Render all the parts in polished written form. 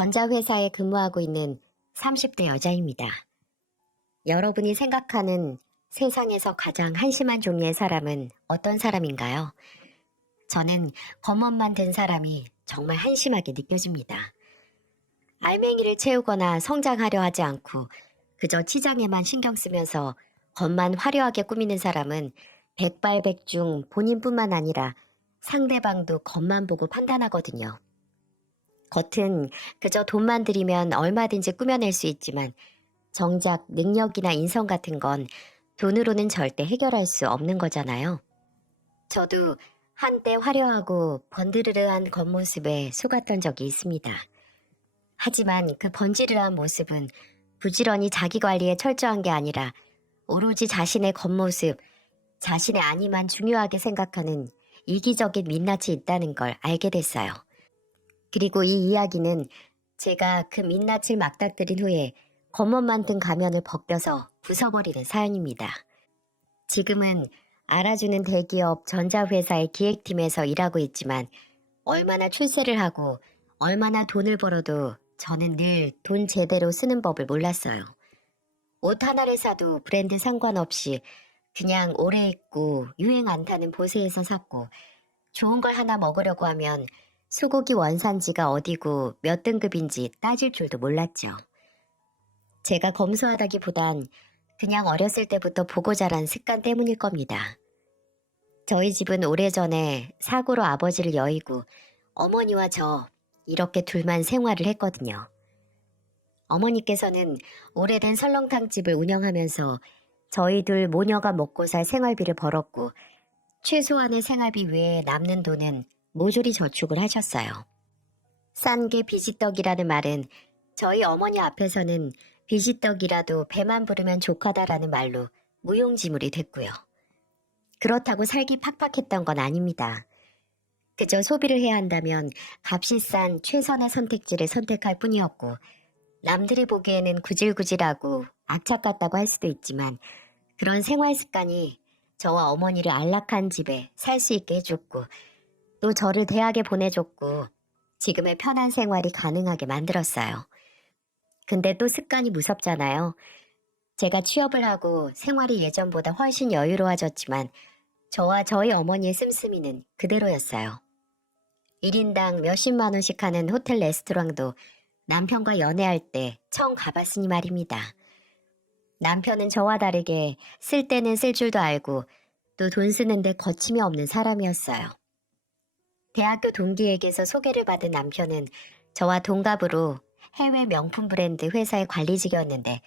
전자회사에 근무하고 있는 30대 여자입니다. 여러분이 생각하는 세상에서 가장 한심한 종류의 사람은 어떤 사람인가요? 저는 겉멋만 든 사람이 정말 한심하게 느껴집니다. 알맹이를 채우거나 성장하려 하지 않고 그저 치장에만 신경 쓰면서 겉만 화려하게 꾸미는 사람은 백발백중 본인뿐만 아니라 상대방도 겉만 보고 판단하거든요. 겉은 그저 돈만 들이면 얼마든지 꾸며낼 수 있지만 정작 능력이나 인성 같은 건 돈으로는 절대 해결할 수 없는 거잖아요. 저도 한때 화려하고 번드르르한 겉모습에 속았던 적이 있습니다. 하지만 그 번지르르한 모습은 부지런히 자기 관리에 철저한 게 아니라 오로지 자신의 겉모습, 자신의 안위만 중요하게 생각하는 이기적인 민낯이 있다는 걸 알게 됐어요. 그리고 이 이야기는 제가 그 민낯을 맞닥뜨린 후에 겉멋만 든 가면을 벗겨서 부숴버리는 사연입니다. 지금은 알아주는 대기업 전자회사의 기획팀에서 일하고 있지만 얼마나 출세를 하고 얼마나 돈을 벌어도 저는 늘 돈 제대로 쓰는 법을 몰랐어요. 옷 하나를 사도 브랜드 상관없이 그냥 오래 입고 유행 안 타는 보세에서 샀고 좋은 걸 하나 먹으려고 하면 소고기 원산지가 어디고 몇 등급인지 따질 줄도 몰랐죠. 제가 검소하다기보단 그냥 어렸을 때부터 보고 자란 습관 때문일 겁니다. 저희 집은 오래전에 사고로 아버지를 여의고 어머니와 저 이렇게 둘만 생활을 했거든요. 어머니께서는 오래된 설렁탕집을 운영하면서 저희 둘 모녀가 먹고 살 생활비를 벌었고 최소한의 생활비 외에 남는 돈은 모조리 저축을 하셨어요. 싼 게 비지떡이라는 말은 저희 어머니 앞에서는 비지떡이라도 배만 부르면 족하다라는 말로 무용지물이 됐고요. 그렇다고 살기 팍팍했던 건 아닙니다. 그저 소비를 해야 한다면 값이 싼 최선의 선택지를 선택할 뿐이었고 남들이 보기에는 구질구질하고 악착 같다고 할 수도 있지만 그런 생활 습관이 저와 어머니를 안락한 집에 살 수 있게 해줬고 또 저를 대학에 보내줬고 지금의 편한 생활이 가능하게 만들었어요. 근데 또 습관이 무섭잖아요. 제가 취업을 하고 생활이 예전보다 훨씬 여유로워졌지만 저와 저희 어머니의 씀씀이는 그대로였어요. 1인당 몇십만 원씩 하는 호텔 레스토랑도 남편과 연애할 때 처음 가봤으니 말입니다. 남편은 저와 다르게 쓸 때는 쓸 줄도 알고 또 돈 쓰는데 거침이 없는 사람이었어요. 대학교 동기에게서 소개를 받은 남편은 저와 동갑으로 해외 명품 브랜드 회사의 관리직이었는데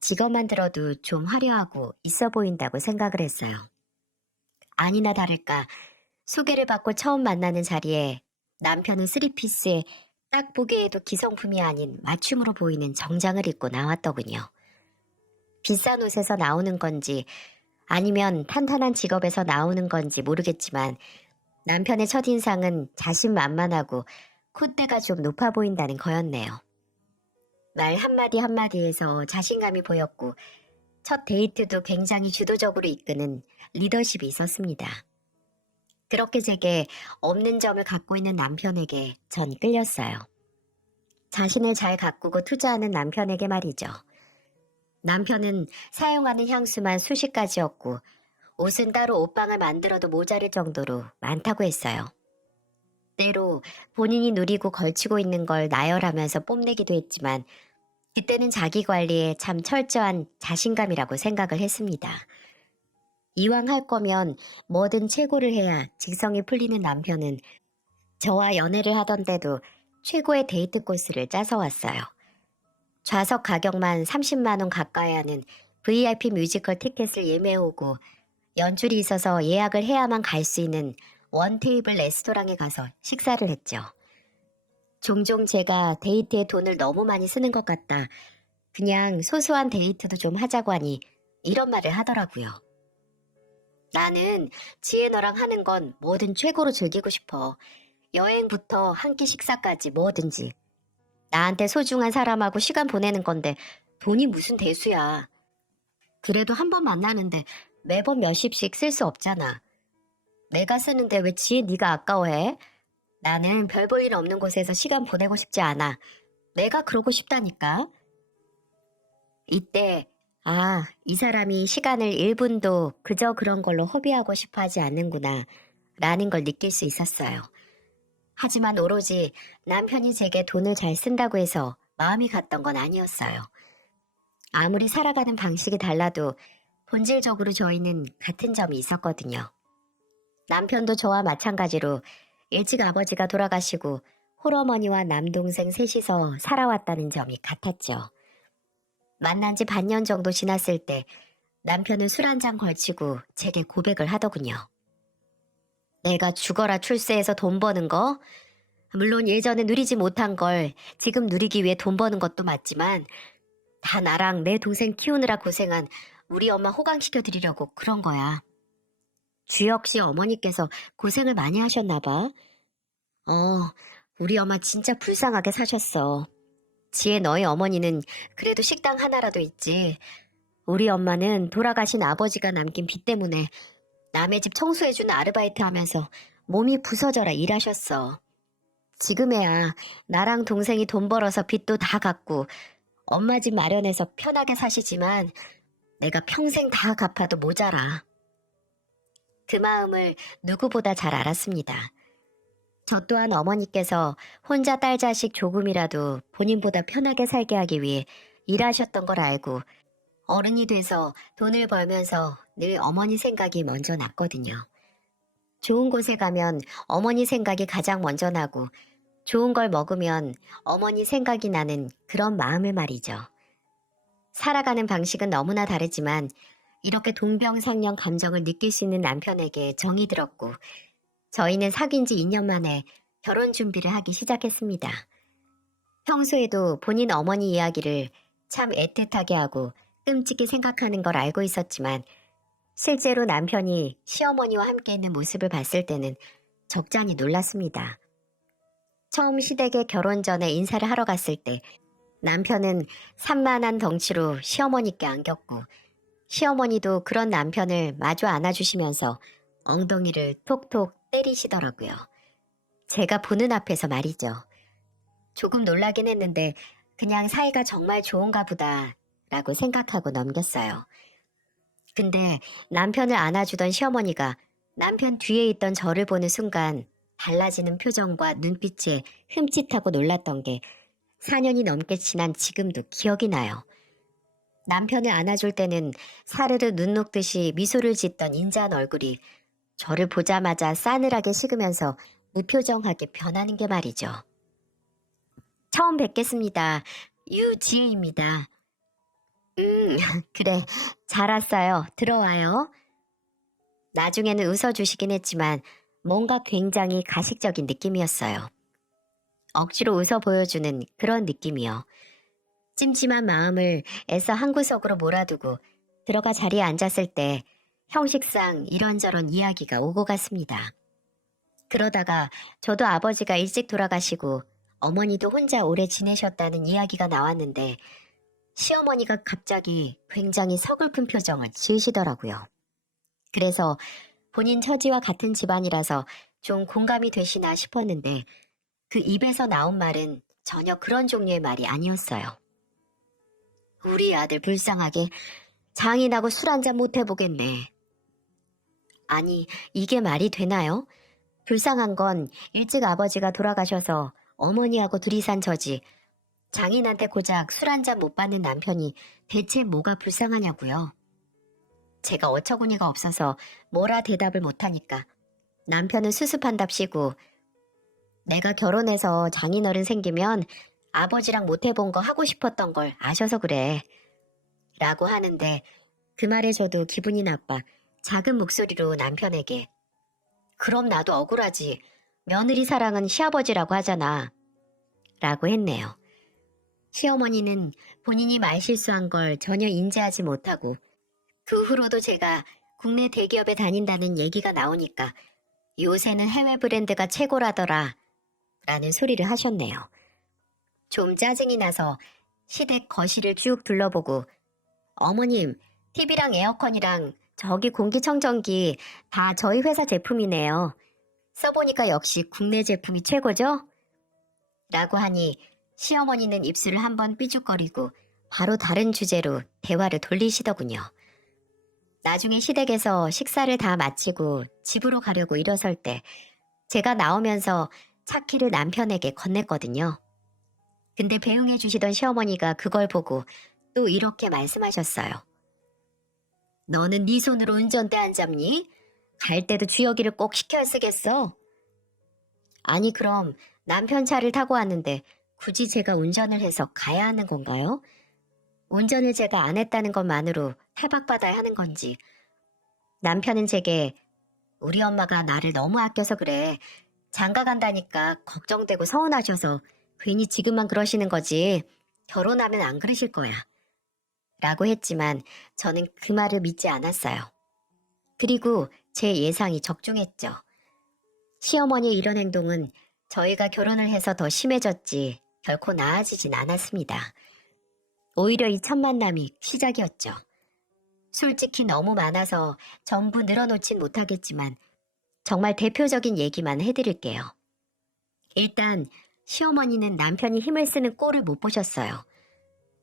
직업만 들어도 좀 화려하고 있어 보인다고 생각을 했어요. 아니나 다를까 소개를 받고 처음 만나는 자리에 남편은 쓰리피스에 딱 보기에도 기성품이 아닌 맞춤으로 보이는 정장을 입고 나왔더군요. 비싼 옷에서 나오는 건지 아니면 탄탄한 직업에서 나오는 건지 모르겠지만 남편의 첫인상은 자신만만하고 콧대가 좀 높아 보인다는 거였네요. 말 한마디 한마디에서 자신감이 보였고 첫 데이트도 굉장히 주도적으로 이끄는 리더십이 있었습니다. 그렇게 제게 없는 점을 갖고 있는 남편에게 전 끌렸어요. 자신을 잘 가꾸고 투자하는 남편에게 말이죠. 남편은 사용하는 향수만 수십 가지였고 옷은 따로 옷방을 만들어도 모자랄 정도로 많다고 했어요. 때로 본인이 누리고 걸치고 있는 걸 나열하면서 뽐내기도 했지만 그때는 자기 관리에 참 철저한 자신감이라고 생각을 했습니다. 이왕 할 거면 뭐든 최고를 해야 직성이 풀리는 남편은 저와 연애를 하던 때도 최고의 데이트 코스를 짜서 왔어요. 좌석 가격만 30만 원 가까이 하는 VIP 뮤지컬 티켓을 예매해오고 연출이 있어서 예약을 해야만 갈 수 있는 원테이블 레스토랑에 가서 식사를 했죠. 종종 제가 데이트에 돈을 너무 많이 쓰는 것 같다. 그냥 소소한 데이트도 좀 하자고 하니 이런 말을 하더라고요. 나는 지혜 너랑 하는 건 뭐든 최고로 즐기고 싶어. 여행부터 한 끼 식사까지 뭐든지. 나한테 소중한 사람하고 시간 보내는 건데 돈이 무슨 대수야. 그래도 한 번 만나는데 매번 몇십씩 쓸 수 없잖아. 내가 쓰는데 왜 지혜 네가 아까워해? 나는 별 볼 일 없는 곳에서 시간 보내고 싶지 않아. 내가 그러고 싶다니까. 이때, 이 사람이 시간을 1분도 그저 그런 걸로 허비하고 싶어 하지 않는구나, 라는 걸 느낄 수 있었어요. 하지만 오로지 남편이 제게 돈을 잘 쓴다고 해서 마음이 갔던 건 아니었어요. 아무리 살아가는 방식이 달라도 본질적으로 저희는 같은 점이 있었거든요. 남편도 저와 마찬가지로 일찍 아버지가 돌아가시고 홀어머니와 남동생 셋이서 살아왔다는 점이 같았죠. 만난 지 반년 정도 지났을 때 남편은 술 한 잔 걸치고 제게 고백을 하더군요. 내가 죽어라 출세해서 돈 버는 거? 물론 예전에 누리지 못한 걸 지금 누리기 위해 돈 버는 것도 맞지만 다 나랑 내 동생 키우느라 고생한 우리 엄마 호강시켜 드리려고 그런 거야. 주 역시 어머니께서 고생을 많이 하셨나 봐. 우리 엄마 진짜 불쌍하게 사셨어. 지혜 너희 어머니는 그래도 식당 하나라도 있지. 우리 엄마는 돌아가신 아버지가 남긴 빚 때문에 남의 집 청소해주는 아르바이트 하면서 몸이 부서져라 일하셨어. 지금에야 나랑 동생이 돈 벌어서 빚도 다 갚고 엄마 집 마련해서 편하게 사시지만 내가 평생 다 갚아도 모자라. 그 마음을 누구보다 잘 알았습니다. 저 또한 어머니께서 혼자 딸 자식 조금이라도 본인보다 편하게 살게 하기 위해 일하셨던 걸 알고 어른이 돼서 돈을 벌면서 늘 어머니 생각이 먼저 났거든요. 좋은 곳에 가면 어머니 생각이 가장 먼저 나고 좋은 걸 먹으면 어머니 생각이 나는 그런 마음을 말이죠. 살아가는 방식은 너무나 다르지만 이렇게 동병상련 감정을 느낄 수 있는 남편에게 정이 들었고 저희는 사귄 지 2년 만에 결혼 준비를 하기 시작했습니다. 평소에도 본인 어머니 이야기를 참 애틋하게 하고 끔찍히 생각하는 걸 알고 있었지만 실제로 남편이 시어머니와 함께 있는 모습을 봤을 때는 적잖이 놀랐습니다. 처음 시댁에 결혼 전에 인사를 하러 갔을 때 남편은 산만한 덩치로 시어머니께 안겼고 시어머니도 그런 남편을 마주 안아주시면서 엉덩이를 톡톡 때리시더라고요. 제가 보는 앞에서 말이죠. 조금 놀라긴 했는데 그냥 사이가 정말 좋은가 보다 라고 생각하고 넘겼어요. 근데 남편을 안아주던 시어머니가 남편 뒤에 있던 저를 보는 순간 달라지는 표정과 눈빛에 흠칫하고 놀랐던 게 4년이 넘게 지난 지금도 기억이 나요. 남편을 안아줄 때는 사르르 눈 녹듯이 미소를 짓던 인자한 얼굴이 저를 보자마자 싸늘하게 식으면서 무표정하게 변하는 게 말이죠. 처음 뵙겠습니다. 유지혜입니다. 그래, 잘 왔어요. 들어와요. 나중에는 웃어주시긴 했지만 뭔가 굉장히 가식적인 느낌이었어요. 억지로 웃어 보여주는 그런 느낌이요. 찜찜한 마음을 애써 한구석으로 몰아두고 들어가 자리에 앉았을 때 형식상 이런저런 이야기가 오고 갔습니다. 그러다가 저도 아버지가 일찍 돌아가시고 어머니도 혼자 오래 지내셨다는 이야기가 나왔는데 시어머니가 갑자기 굉장히 서글픈 표정을 지으시더라고요. 그래서 본인 처지와 같은 집안이라서 좀 공감이 되시나 싶었는데 그 입에서 나온 말은 전혀 그런 종류의 말이 아니었어요. 우리 아들 불쌍하게 장이 나고 술 한잔 못 해보겠네. 아니, 이게 말이 되나요? 불쌍한 건 일찍 아버지가 돌아가셔서 어머니하고 둘이 산 저지 장인한테 고작 술 한잔 못 받는 남편이 대체 뭐가 불쌍하냐고요. 제가 어처구니가 없어서 뭐라 대답을 못하니까 남편은 수습한답시고 내가 결혼해서 장인어른 생기면 아버지랑 못 해본 거 하고 싶었던 걸 아셔서 그래. 라고 하는데 그 말에 저도 기분이 나빠 작은 목소리로 남편에게 그럼 나도 억울하지. 며느리 사랑은 시아버지라고 하잖아. 라고 했네요. 시어머니는 본인이 말실수한 걸 전혀 인지하지 못하고 그 후로도 제가 국내 대기업에 다닌다는 얘기가 나오니까 요새는 해외 브랜드가 최고라더라 라는 소리를 하셨네요. 좀 짜증이 나서 시댁 거실을 쭉 둘러보고 어머님, TV랑 에어컨이랑 저기 공기청정기 다 저희 회사 제품이네요. 써보니까 역시 국내 제품이 최고죠? 라고 하니 시어머니는 입술을 한번 삐죽거리고 바로 다른 주제로 대화를 돌리시더군요. 나중에 시댁에서 식사를 다 마치고 집으로 가려고 일어설 때 제가 나오면서 차키를 남편에게 건넸거든요. 근데 배웅해 주시던 시어머니가 그걸 보고 또 이렇게 말씀하셨어요. 너는 네 손으로 운전대 안 잡니? 갈 때도 주여기를 꼭 시켜야 쓰겠어. 아니 그럼 남편 차를 타고 왔는데 굳이 제가 운전을 해서 가야 하는 건가요? 운전을 제가 안 했다는 것만으로 타박받아야 하는 건지. 남편은 제게 우리 엄마가 나를 너무 아껴서 그래. 장가 간다니까 걱정되고 서운하셔서 괜히 지금만 그러시는 거지. 결혼하면 안 그러실 거야. 라고 했지만 저는 그 말을 믿지 않았어요. 그리고 제 예상이 적중했죠. 시어머니의 이런 행동은 저희가 결혼을 해서 더 심해졌지 결코 나아지진 않았습니다. 오히려 이 첫 만남이 시작이었죠. 솔직히 너무 많아서 전부 늘어놓진 못하겠지만 정말 대표적인 얘기만 해드릴게요. 일단 시어머니는 남편이 힘을 쓰는 꼴을 못 보셨어요.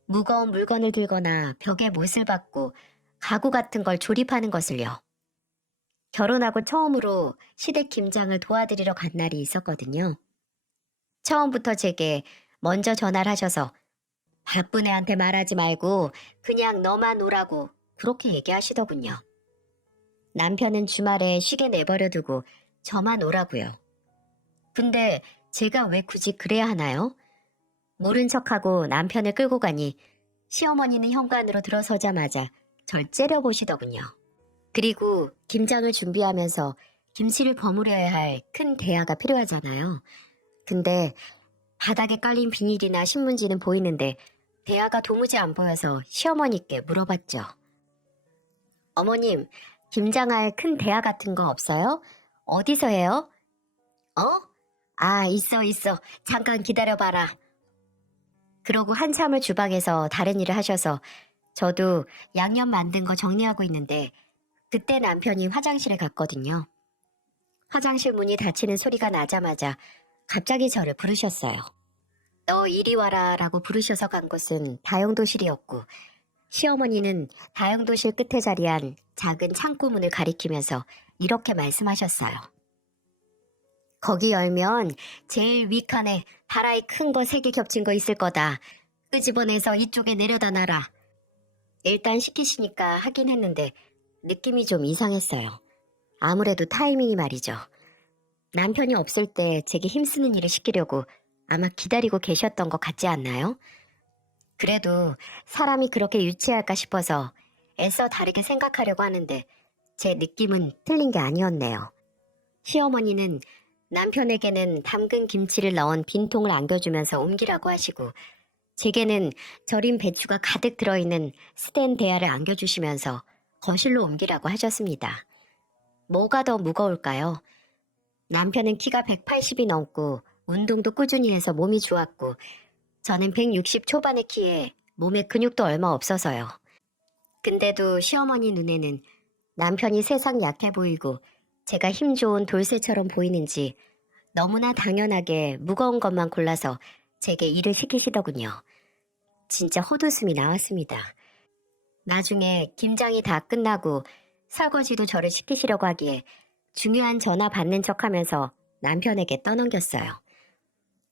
무거운 물건을 들거나 벽에 못을 박고 가구 같은 걸 조립하는 것을요. 결혼하고 처음으로 시댁 김장을 도와드리러 간 날이 있었거든요. 처음부터 제게 먼저 전화를 하셔서 바쁜 애한테 말하지 말고 그냥 너만 오라고 그렇게 얘기하시더군요. 남편은 주말에 쉬게 내버려두고 저만 오라고요. 근데 제가 왜 굳이 그래야 하나요? 모른 척하고 남편을 끌고 가니 시어머니는 현관으로 들어서자마자 절 째려보시더군요. 그리고 김장을 준비하면서 김치를 버무려야 할 큰 대야가 필요하잖아요. 근데 바닥에 깔린 비닐이나 신문지는 보이는데 대야가 도무지 안 보여서 시어머니께 물어봤죠. 어머님, 김장할 큰 대야 같은 거 없어요? 어디서 해요? 어? 아, 있어. 잠깐 기다려봐라. 그러고 한참을 주방에서 다른 일을 하셔서 저도 양념 만든 거 정리하고 있는데 그때 남편이 화장실에 갔거든요. 화장실 문이 닫히는 소리가 나자마자 갑자기 저를 부르셨어요. 너 이리 와라 라고 부르셔서 간 곳은 다용도실이었고 시어머니는 다용도실 끝에 자리한 작은 창고 문을 가리키면서 이렇게 말씀하셨어요. 거기 열면 제일 위 칸에 다라이 큰 거 3개 겹친 거 있을 거다. 끄집어내서 이쪽에 내려다 놔라. 일단 시키시니까 하긴 했는데 느낌이 좀 이상했어요. 아무래도 타이밍이 말이죠. 남편이 없을 때 제게 힘쓰는 일을 시키려고 아마 기다리고 계셨던 것 같지 않나요? 그래도 사람이 그렇게 유치할까 싶어서 애써 다르게 생각하려고 하는데 제 느낌은 틀린 게 아니었네요. 시어머니는 남편에게는 담근 김치를 넣은 빈통을 안겨주면서 옮기라고 하시고 제게는 절인 배추가 가득 들어있는 스텐 대야를 안겨주시면서 거실로 옮기라고 하셨습니다. 뭐가 더 무거울까요? 남편은 키가 180이 넘고 운동도 꾸준히 해서 몸이 좋았고 저는 160 초반의 키에 몸에 근육도 얼마 없어서요. 근데도 시어머니 눈에는 남편이 세상 약해 보이고 제가 힘 좋은 돌쇠처럼 보이는지 너무나 당연하게 무거운 것만 골라서 제게 일을 시키시더군요. 진짜 헛웃음이 나왔습니다. 나중에 김장이 다 끝나고 설거지도 저를 시키시려고 하기에 중요한 전화 받는 척하면서 남편에게 떠넘겼어요.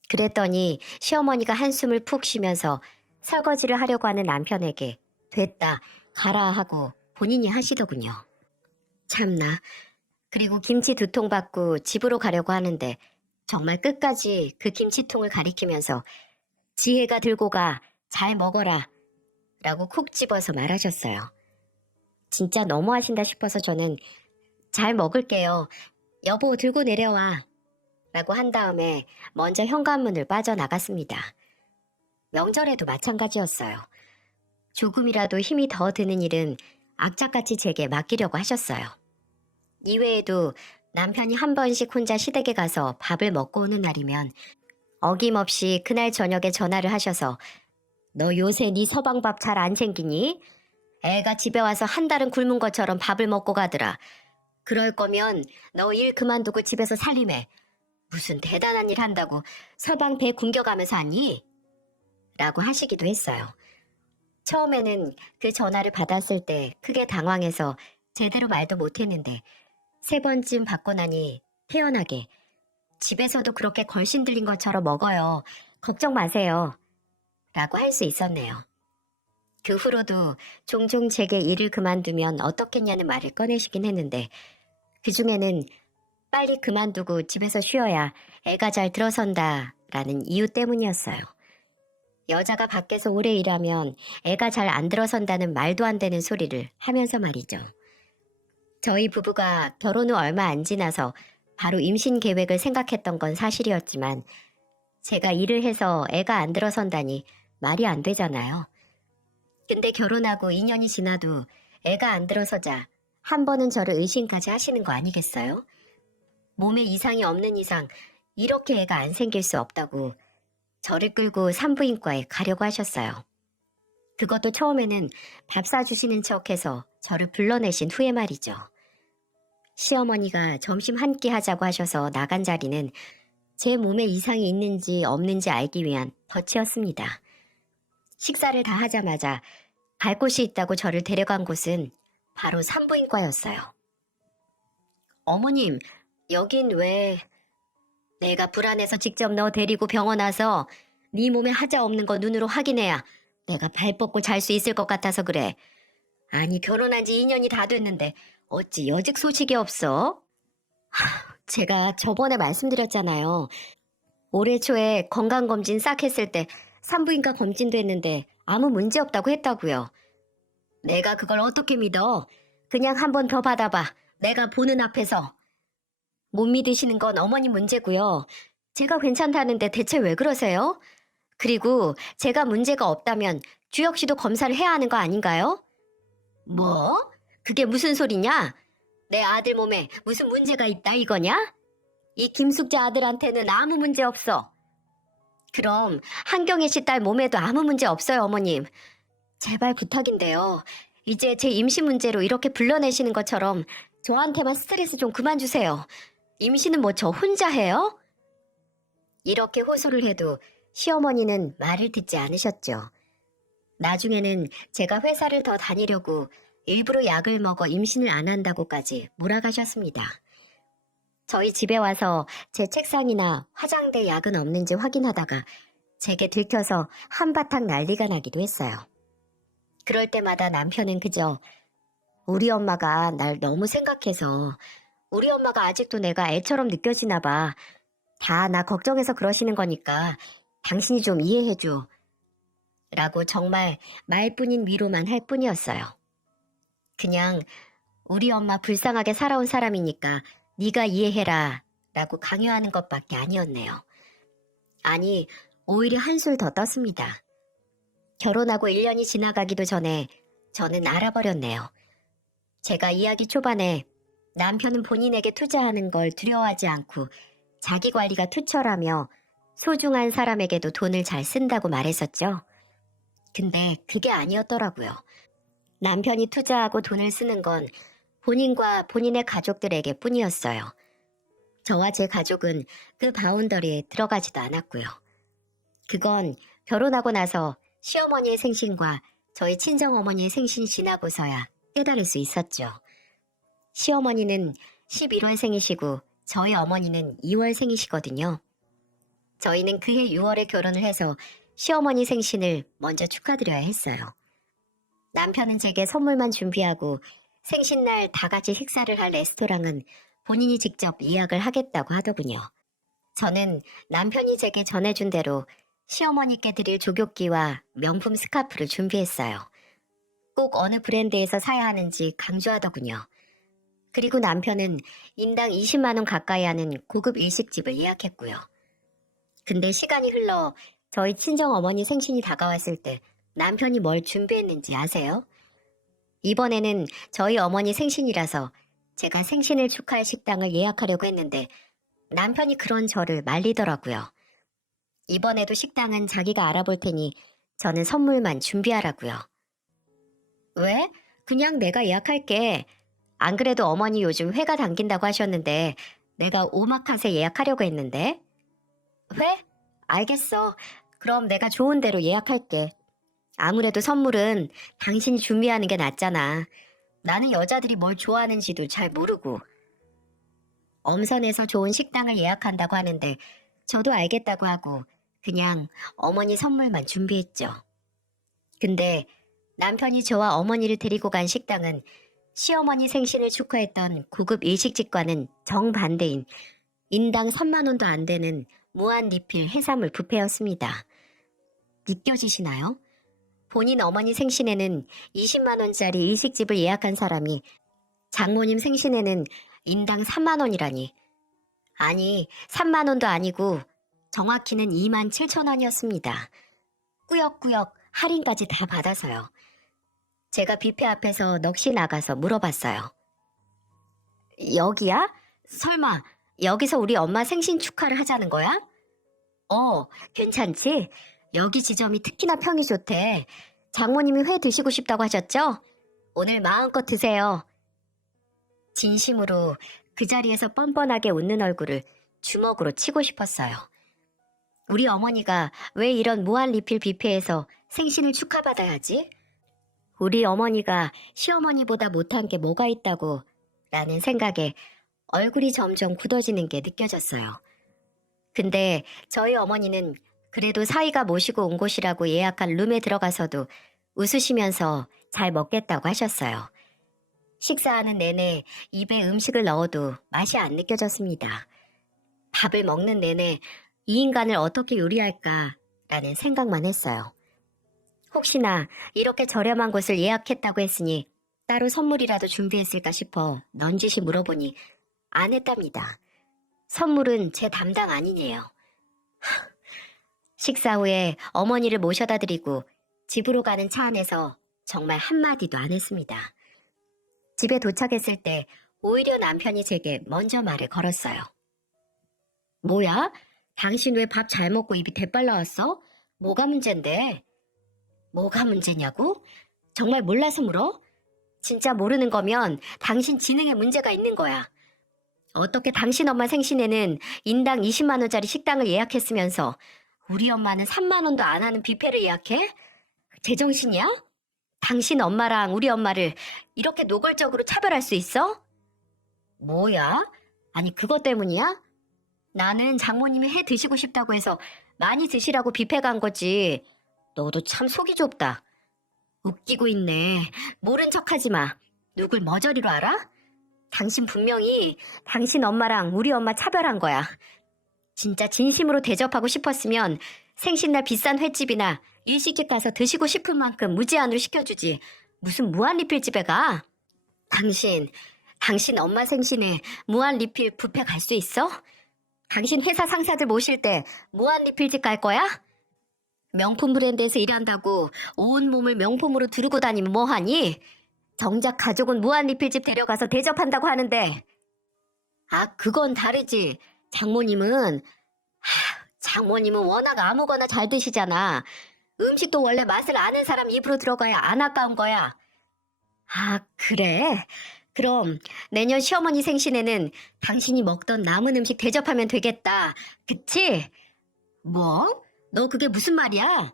그랬더니 시어머니가 한숨을 푹 쉬면서 설거지를 하려고 하는 남편에게 됐다, 가라 하고 본인이 하시더군요. 참나. 그리고 김치 2통 받고 집으로 가려고 하는데 정말 끝까지 그 김치통을 가리키면서 지혜가 들고 가, 잘 먹어라 라고 콕 집어서 말하셨어요. 진짜 너무하신다 싶어서 저는 잘 먹을게요. 여보 들고 내려와 라고 한 다음에 먼저 현관문을 빠져나갔습니다. 명절에도 마찬가지였어요. 조금이라도 힘이 더 드는 일은 악착같이 제게 맡기려고 하셨어요. 이외에도 남편이 한 번씩 혼자 시댁에 가서 밥을 먹고 오는 날이면 어김없이 그날 저녁에 전화를 하셔서 너 요새 네 서방밥 잘 안 챙기니? 애가 집에 와서 한 달은 굶은 것처럼 밥을 먹고 가더라. 그럴 거면 너 일 그만두고 집에서 살림해. 무슨 대단한 일 한다고 서방 배 굶겨가면서 하니? 라고 하시기도 했어요. 처음에는 그 전화를 받았을 때 크게 당황해서 제대로 말도 못했는데 3번쯤 받고 나니 태연하게 집에서도 그렇게 걸신 들린 것처럼 먹어요. 걱정 마세요. 라고 할 수 있었네요. 그 후로도 종종 제게 일을 그만두면 어떻겠냐는 말을 꺼내시긴 했는데 그중에는 빨리 그만두고 집에서 쉬어야 애가 잘 들어선다 라는 이유 때문이었어요. 여자가 밖에서 오래 일하면 애가 잘 안 들어선다는 말도 안 되는 소리를 하면서 말이죠. 저희 부부가 결혼 후 얼마 안 지나서 바로 임신 계획을 생각했던 건 사실이었지만 제가 일을 해서 애가 안 들어선다니 말이 안 되잖아요. 근데 결혼하고 2년이 지나도 애가 안 들어서자 한 번은 저를 의심까지 하시는 거 아니겠어요? 몸에 이상이 없는 이상 이렇게 애가 안 생길 수 없다고 저를 끌고 산부인과에 가려고 하셨어요. 그것도 처음에는 밥 사주시는 척해서 저를 불러내신 후에 말이죠. 시어머니가 점심 한 끼 하자고 하셔서 나간 자리는 제 몸에 이상이 있는지 없는지 알기 위한 덫이었습니다. 식사를 다 하자마자 갈 곳이 있다고 저를 데려간 곳은 바로 산부인과였어요. 어머님, 여긴 왜... 내가 불안해서 직접 너 데리고 병원 와서 네 몸에 하자 없는 거 눈으로 확인해야 내가 발 뻗고 잘 수 있을 것 같아서 그래. 아니 결혼한 지 2년이 다 됐는데 어찌 여직 소식이 없어? 제가 저번에 말씀드렸잖아요. 올해 초에 건강검진 싹 했을 때 산부인과 검진도 했는데 아무 문제 없다고 했다고요. 내가 그걸 어떻게 믿어? 그냥 한 번 더 받아봐. 내가 보는 앞에서. 못 믿으시는 건 어머니 문제고요. 제가 괜찮다는데 대체 왜 그러세요? 그리고 제가 문제가 없다면 주혁 씨도 검사를 해야 하는 거 아닌가요? 뭐? 그게 무슨 소리냐? 내 아들 몸에 무슨 문제가 있다 이거냐? 이 김숙자 아들한테는 아무 문제 없어. 그럼 한경애 씨 딸 몸에도 아무 문제 없어요, 어머님. 제발 부탁인데요. 이제 제 임신 문제로 이렇게 불러내시는 것처럼 저한테만 스트레스 좀 그만 주세요. 임신은 뭐 저 혼자 해요? 이렇게 호소를 해도 시어머니는 말을 듣지 않으셨죠. 나중에는 제가 회사를 더 다니려고 일부러 약을 먹어 임신을 안 한다고까지 몰아가셨습니다. 저희 집에 와서 제 책상이나 화장대 약은 없는지 확인하다가 제게 들켜서 한바탕 난리가 나기도 했어요. 그럴 때마다 남편은 그저 우리 엄마가 날 너무 생각해서 우리 엄마가 아직도 내가 애처럼 느껴지나 봐. 다 나 걱정해서 그러시는 거니까 당신이 좀 이해해줘. 라고 정말 말뿐인 위로만 할 뿐이었어요. 그냥 우리 엄마 불쌍하게 살아온 사람이니까 네가 이해해라 라고 강요하는 것밖에 아니었네요. 아니, 오히려 한술 더 떴습니다. 결혼하고 1년이 지나가기도 전에 저는 알아버렸네요. 제가 이야기 초반에 남편은 본인에게 투자하는 걸 두려워하지 않고 자기 관리가 투철하며 소중한 사람에게도 돈을 잘 쓴다고 말했었죠. 근데 그게 아니었더라고요. 남편이 투자하고 돈을 쓰는 건 본인과 본인의 가족들에게 뿐이었어요. 저와 제 가족은 그 바운더리에 들어가지도 않았고요. 그건 결혼하고 나서 시어머니의 생신과 저희 친정어머니의 생신 지나고서야 깨달을 수 있었죠. 시어머니는 11월생이시고 저희 어머니는 2월생이시거든요. 저희는 그해 6월에 결혼을 해서 시어머니 생신을 먼저 축하드려야 했어요. 남편은 제게 선물만 준비하고 생신날 다 같이 식사를 할 레스토랑은 본인이 직접 예약을 하겠다고 하더군요. 저는 남편이 제게 전해준 대로 시어머니께 드릴 조교기와 명품 스카프를 준비했어요. 꼭 어느 브랜드에서 사야 하는지 강조하더군요. 그리고 남편은 인당 20만 원 가까이 하는 고급 일식집을 예약했고요. 근데 시간이 흘러 저희 친정어머니 생신이 다가왔을 때 남편이 뭘 준비했는지 아세요? 이번에는 저희 어머니 생신이라서 제가 생신을 축하할 식당을 예약하려고 했는데 남편이 그런 저를 말리더라고요. 이번에도 식당은 자기가 알아볼 테니 저는 선물만 준비하라고요. 왜? 그냥 내가 예약할게. 안 그래도 어머니 요즘 회가 당긴다고 하셨는데 내가 오마카세 예약하려고 했는데. 회? 알겠어. 그럼 내가 좋은 대로 예약할게. 아무래도 선물은 당신이 준비하는 게 낫잖아. 나는 여자들이 뭘 좋아하는지도 잘 모르고. 엄선해서 좋은 식당을 예약한다고 하는데 저도 알겠다고 하고 그냥 어머니 선물만 준비했죠. 근데 남편이 저와 어머니를 데리고 간 식당은 시어머니 생신을 축하했던 고급 일식집과는 정반대인 인당 3만 원도 안 되는 무한 리필 해산물 뷔페였습니다. 느껴지시나요? 본인 어머니 생신에는 20만 원짜리 일식집을 예약한 사람이 장모님 생신에는 인당 3만 원이라니. 아니, 3만 원도 아니고 정확히는 2만 7천 원이었습니다. 꾸역꾸역 할인까지 다 받아서요. 제가 뷔페 앞에서 넋이 나가서 물어봤어요. 여기야? 설마 여기서 우리 엄마 생신 축하를 하자는 거야? 괜찮지? 여기 지점이 특히나 평이 좋대. 장모님이 회 드시고 싶다고 하셨죠? 오늘 마음껏 드세요. 진심으로 그 자리에서 뻔뻔하게 웃는 얼굴을 주먹으로 치고 싶었어요. 우리 어머니가 왜 이런 무한 리필 뷔페에서 생신을 축하받아야지? 우리 어머니가 시어머니보다 못한 게 뭐가 있다고 라는 생각에 얼굴이 점점 굳어지는 게 느껴졌어요. 근데 저희 어머니는 그래도 사위가 모시고 온 곳이라고 예약한 룸에 들어가서도 웃으시면서 잘 먹겠다고 하셨어요. 식사하는 내내 입에 음식을 넣어도 맛이 안 느껴졌습니다. 밥을 먹는 내내 이 인간을 어떻게 요리할까라는 생각만 했어요. 혹시나 이렇게 저렴한 곳을 예약했다고 했으니 따로 선물이라도 준비했을까 싶어 넌지시 물어보니 안 했답니다. 선물은 제 담당 아니네요. 식사 후에 어머니를 모셔다 드리고 집으로 가는 차 안에서 정말 한마디도 안 했습니다. 집에 도착했을 때 오히려 남편이 제게 먼저 말을 걸었어요. 뭐야? 당신 왜 밥 잘 먹고 입이 대빨 나왔어? 뭐가 문제인데? 뭐가 문제냐고? 정말 몰라서 물어? 진짜 모르는 거면 당신 지능에 문제가 있는 거야. 어떻게 당신 엄마 생신에는 인당 20만 원짜리 식당을 예약했으면서 우리 엄마는 3만 원도 안 하는 뷔페를 예약해? 제정신이야? 당신 엄마랑 우리 엄마를 이렇게 노골적으로 차별할 수 있어? 뭐야? 아니 그것 때문이야? 나는 장모님이 해 드시고 싶다고 해서 많이 드시라고 뷔페 간 거지. 너도 참 속이 좁다. 웃기고 있네. 모른 척하지 마. 누굴 머저리로 알아? 당신 분명히 당신 엄마랑 우리 엄마 차별한 거야. 진짜 진심으로 대접하고 싶었으면 생신날 비싼 횟집이나 일식집 가서 드시고 싶은 만큼 무제한으로 시켜주지. 무슨 무한 리필집에 가? 당신 엄마 생신에 무한 리필 뷔페 갈 수 있어? 당신 회사 상사들 모실 때 무한 리필집 갈 거야? 명품 브랜드에서 일한다고 온 몸을 명품으로 두르고 다니면 뭐하니? 정작 가족은 무한 리필집 데려가서 대접한다고 하는데. 그건 다르지. 장모님은 워낙 아무거나 잘 드시잖아. 음식도 원래 맛을 아는 사람 입으로 들어가야 안 아까운 거야. 그래? 그럼 내년 시어머니 생신에는 당신이 먹던 남은 음식 대접하면 되겠다. 그치? 뭐? 너 그게 무슨 말이야?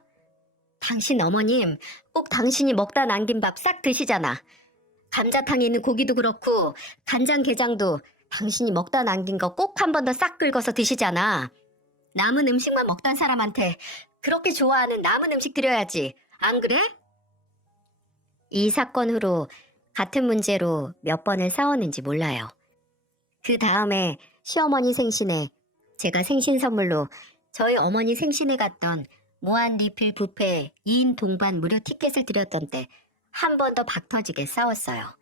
당신 어머님 꼭 당신이 먹다 남긴 밥 싹 드시잖아. 감자탕에 있는 고기도 그렇고 간장게장도 당신이 먹다 남긴 거 꼭 한 번 더 싹 긁어서 드시잖아. 남은 음식만 먹던 사람한테 그렇게 좋아하는 남은 음식 드려야지. 안 그래? 이 사건 후로 같은 문제로 몇 번을 싸웠는지 몰라요. 그 다음에 시어머니 생신에 제가 생신 선물로 저희 어머니 생신에 갔던 무한 리필 뷔페 2인 동반 무료 티켓을 드렸던 때 한 번 더 박터지게 싸웠어요.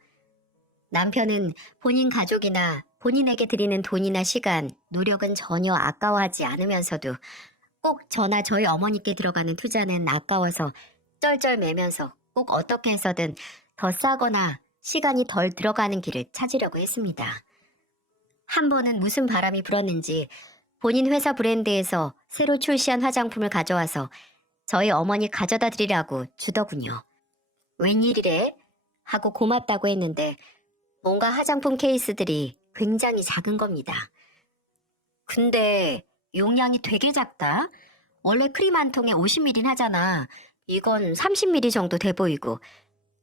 남편은 본인 가족이나 본인에게 드리는 돈이나 시간, 노력은 전혀 아까워하지 않으면서도 꼭 저나 저희 어머니께 들어가는 투자는 아까워서 쩔쩔매면서 꼭 어떻게 해서든 더 싸거나 시간이 덜 들어가는 길을 찾으려고 했습니다. 한 번은 무슨 바람이 불었는지 본인 회사 브랜드에서 새로 출시한 화장품을 가져와서 저희 어머니 가져다 드리라고 주더군요. 웬일이래? 하고 고맙다고 했는데 뭔가 화장품 케이스들이 굉장히 작은 겁니다. 근데 용량이 되게 작다? 원래 크림 한 통에 50ml 하잖아. 이건 30ml 정도 돼 보이고,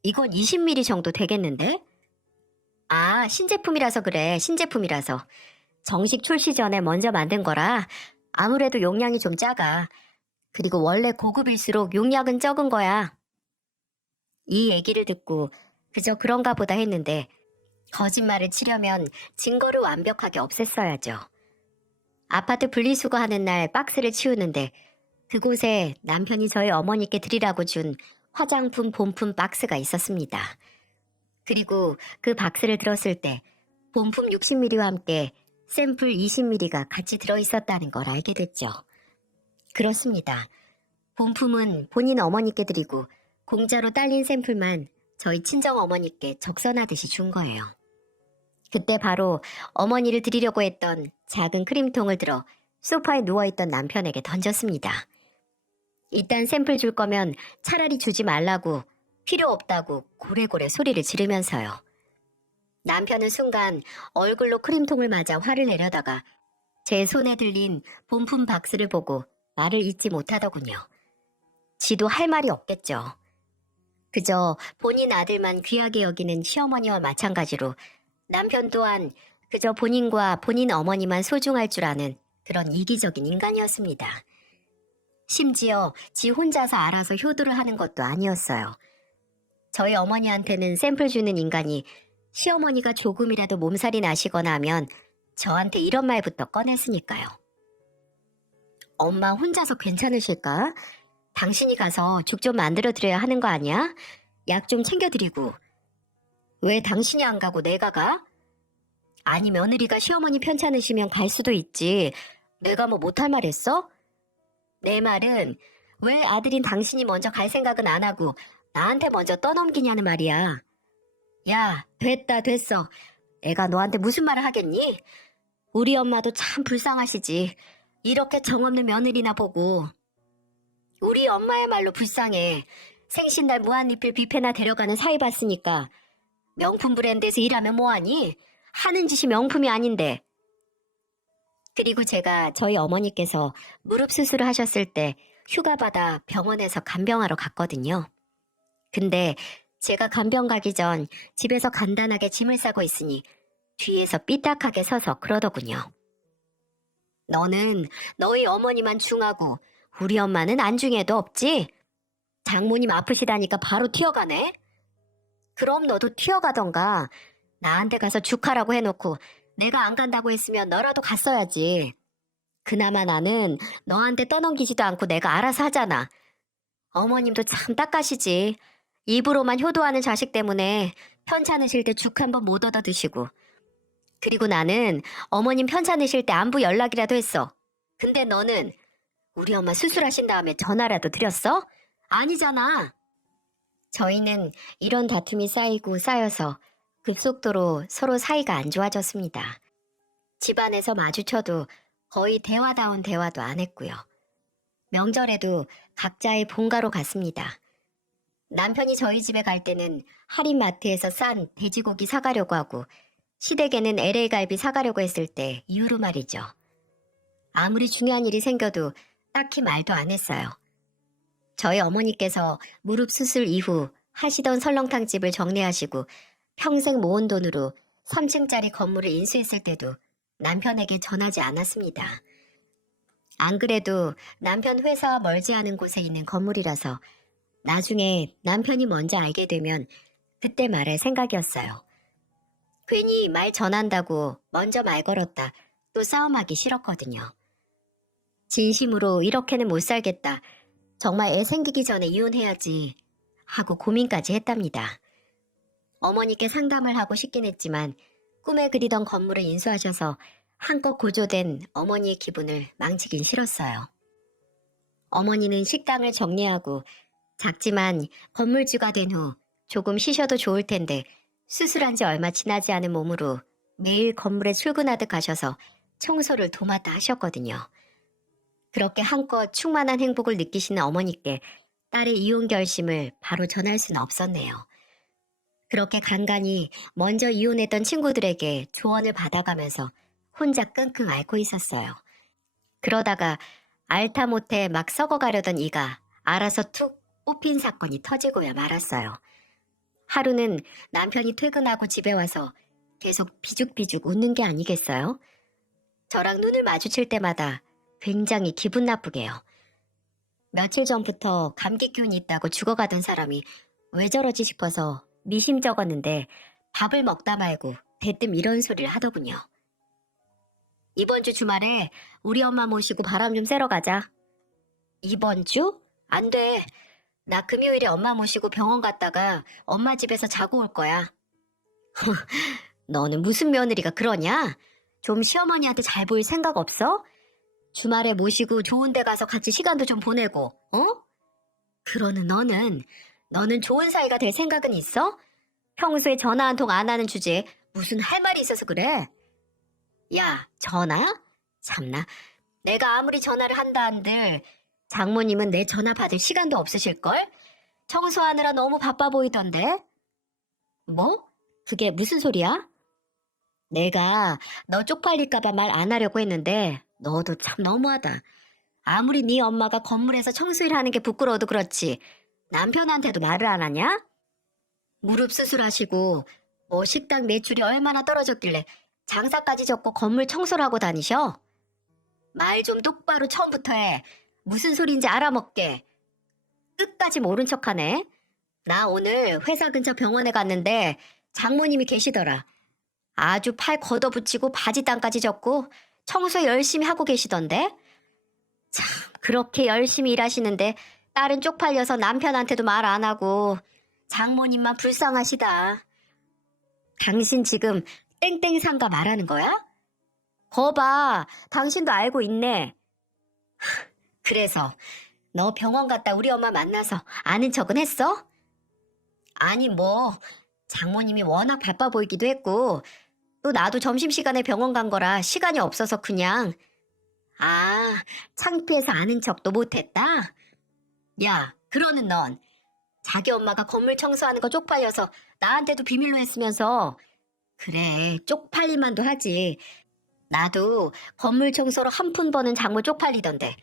이건 20ml 정도 되겠는데? 아, 신제품이라서 그래, 신제품이라서. 정식 출시 전에 먼저 만든 거라 아무래도 용량이 좀 작아. 그리고 원래 고급일수록 용량은 적은 거야. 이 얘기를 듣고 그저 그런가 보다 했는데 거짓말을 치려면 증거를 완벽하게 없앴어야죠. 아파트 분리수거하는 날 박스를 치우는데 그곳에 남편이 저희 어머니께 드리라고 준 화장품 본품 박스가 있었습니다. 그리고 그 박스를 들었을 때 본품 60ml와 함께 샘플 20ml가 같이 들어있었다는 걸 알게 됐죠. 그렇습니다. 본품은 본인 어머니께 드리고 공짜로 딸린 샘플만 저희 친정 어머니께 적선하듯이 준 거예요. 그때 바로 어머니를 드리려고 했던 작은 크림통을 들어 소파에 누워있던 남편에게 던졌습니다. 일단 샘플 줄 거면 차라리 주지 말라고, 필요 없다고 고래고래 소리를 지르면서요. 남편은 순간 얼굴로 크림통을 맞아 화를 내려다가 제 손에 들린 본품 박스를 보고 말을 잇지 못하더군요. 지도 할 말이 없겠죠. 그저 본인 아들만 귀하게 여기는 시어머니와 마찬가지로 남편 또한 그저 본인과 본인 어머니만 소중할 줄 아는 그런 이기적인 인간이었습니다. 심지어 지 혼자서 알아서 효도를 하는 것도 아니었어요. 저희 어머니한테는 샘플 주는 인간이 시어머니가 조금이라도 몸살이 나시거나 하면 저한테 이런 말부터 꺼냈으니까요. 엄마 혼자서 괜찮으실까? 당신이 가서 죽 좀 만들어 드려야 하는 거 아니야? 약 좀 챙겨드리고. 왜 당신이 안 가고 내가 가? 아니 며느리가 시어머니 편찮으시면 갈 수도 있지. 내가 뭐 못할 말 했어? 내 말은 왜 아들인 당신이 먼저 갈 생각은 안 하고 나한테 먼저 떠넘기냐는 말이야. 야, 됐어. 애가 너한테 무슨 말을 하겠니? 우리 엄마도 참 불쌍하시지. 이렇게 정없는 며느리나 보고. 우리 엄마야말로 불쌍해. 생신날 무한리필 뷔페나 데려가는 사이 봤으니까. 명품 브랜드에서 일하면 뭐하니? 하는 짓이 명품이 아닌데. 그리고 제가 저희 어머니께서 무릎 수술을 하셨을 때 휴가 받아 병원에서 간병하러 갔거든요. 근데 제가 간병 가기 전 집에서 간단하게 짐을 싸고 있으니 뒤에서 삐딱하게 서서 그러더군요. 너는 너희 어머니만 중하고 우리 엄마는 안중에도 없지? 장모님 아프시다니까 바로 튀어가네? 그럼 너도 튀어가던가. 나한테 가서 죽하라고 해놓고 내가 안 간다고 했으면 너라도 갔어야지. 그나마 나는 너한테 떠넘기지도 않고 내가 알아서 하잖아. 어머님도 참 딱가시지. 입으로만 효도하는 자식 때문에 편찮으실 때 죽 한 번 못 얻어 드시고. 그리고 나는 어머님 편찮으실 때 안부 연락이라도 했어. 근데 너는 우리 엄마 수술하신 다음에 전화라도 드렸어? 아니잖아. 저희는 이런 다툼이 쌓이고 쌓여서 급속도로 서로 사이가 안 좋아졌습니다. 집안에서 마주쳐도 거의 대화다운 대화도 안 했고요. 명절에도 각자의 본가로 갔습니다. 남편이 저희 집에 갈 때는 할인마트에서 싼 돼지고기 사가려고 하고 시댁에는 LA 갈비 사가려고 했을 때 이후로 말이죠. 아무리 중요한 일이 생겨도 딱히 말도 안 했어요. 저희 어머니께서 무릎 수술 이후 하시던 설렁탕집을 정리하시고 평생 모은 돈으로 3층짜리 건물을 인수했을 때도 남편에게 전하지 않았습니다. 안 그래도 남편 회사와 멀지 않은 곳에 있는 건물이라서 나중에 남편이 먼저 알게 되면 그때 말할 생각이었어요. 괜히 말 전한다고 먼저 말 걸었다 또 싸움하기 싫었거든요. 진심으로 이렇게는 못 살겠다. 정말 애 생기기 전에 이혼해야지 하고 고민까지 했답니다. 어머니께 상담을 하고 싶긴 했지만 꿈에 그리던 건물을 인수하셔서 한껏 고조된 어머니의 기분을 망치긴 싫었어요. 어머니는 식당을 정리하고 작지만 건물주가 된 후 조금 쉬셔도 좋을 텐데 수술한 지 얼마 지나지 않은 몸으로 매일 건물에 출근하듯 가셔서 청소를 도맡아 하셨거든요. 그렇게 한껏 충만한 행복을 느끼시는 어머니께 딸의 이혼 결심을 바로 전할 수는 없었네요. 그렇게 간간히 먼저 이혼했던 친구들에게 조언을 받아가면서 혼자 끙끙 앓고 있었어요. 그러다가 알타 못해 막 썩어가려던 이가 알아서 툭 뽑힌 사건이 터지고야 말았어요. 하루는 남편이 퇴근하고 집에 와서 계속 비죽비죽 웃는 게 아니겠어요? 저랑 눈을 마주칠 때마다 굉장히 기분 나쁘게요. 며칠 전부터 감기 기운이 있다고 죽어가던 사람이 왜 저러지 싶어서 미심쩍었는데 밥을 먹다 말고 대뜸 이런 소리를 하더군요. 이번 주 주말에 우리 엄마 모시고 바람 좀 쐬러 가자. 이번 주? 안 돼. 나 금요일에 엄마 모시고 병원 갔다가 엄마 집에서 자고 올 거야. 너는 무슨 며느리가 그러냐? 좀 시어머니한테 잘 보일 생각 없어? 주말에 모시고 좋은 데 가서 같이 시간도 좀 보내고, 어? 그러는 너는 좋은 사이가 될 생각은 있어? 평소에 전화 한 통 안 하는 주제에 무슨 할 말이 있어서 그래? 야, 전화? 참나. 내가 아무리 전화를 한다 한들 장모님은 내 전화 받을 시간도 없으실걸? 청소하느라 너무 바빠 보이던데? 뭐? 그게 무슨 소리야? 내가 너 쪽팔릴까봐 말 안 하려고 했는데 너도 참 너무하다. 아무리 네 엄마가 건물에서 청소일 하는 게 부끄러워도 그렇지 남편한테도 말을 안 하냐? 무릎 수술하시고 뭐 식당 매출이 얼마나 떨어졌길래 장사까지 접고 건물 청소를 하고 다니셔? 말 좀 똑바로 처음부터 해. 무슨 소린지 알아먹게. 끝까지 모른 척하네. 나 오늘 회사 근처 병원에 갔는데 장모님이 계시더라. 아주 팔 걷어붙이고 바지땀까지 젖고 청소 열심히 하고 계시던데? 참, 그렇게 열심히 일하시는데 딸은 쪽팔려서 남편한테도 말 안 하고 장모님만 불쌍하시다. 당신 지금 땡땡상가 말하는 거야? 거봐, 당신도 알고 있네. 그래서 너 병원 갔다 우리 엄마 만나서 아는 척은 했어? 아니 뭐 장모님이 워낙 바빠 보이기도 했고 또 나도 점심시간에 병원 간 거라 시간이 없어서 그냥 아, 창피해서 아는 척도 못했다? 야, 그러는 넌 자기 엄마가 건물 청소하는 거 쪽팔려서 나한테도 비밀로 했으면서 그래, 쪽팔릴만도 하지. 나도 건물 청소로 한 푼 버는 장모 쪽팔리던데.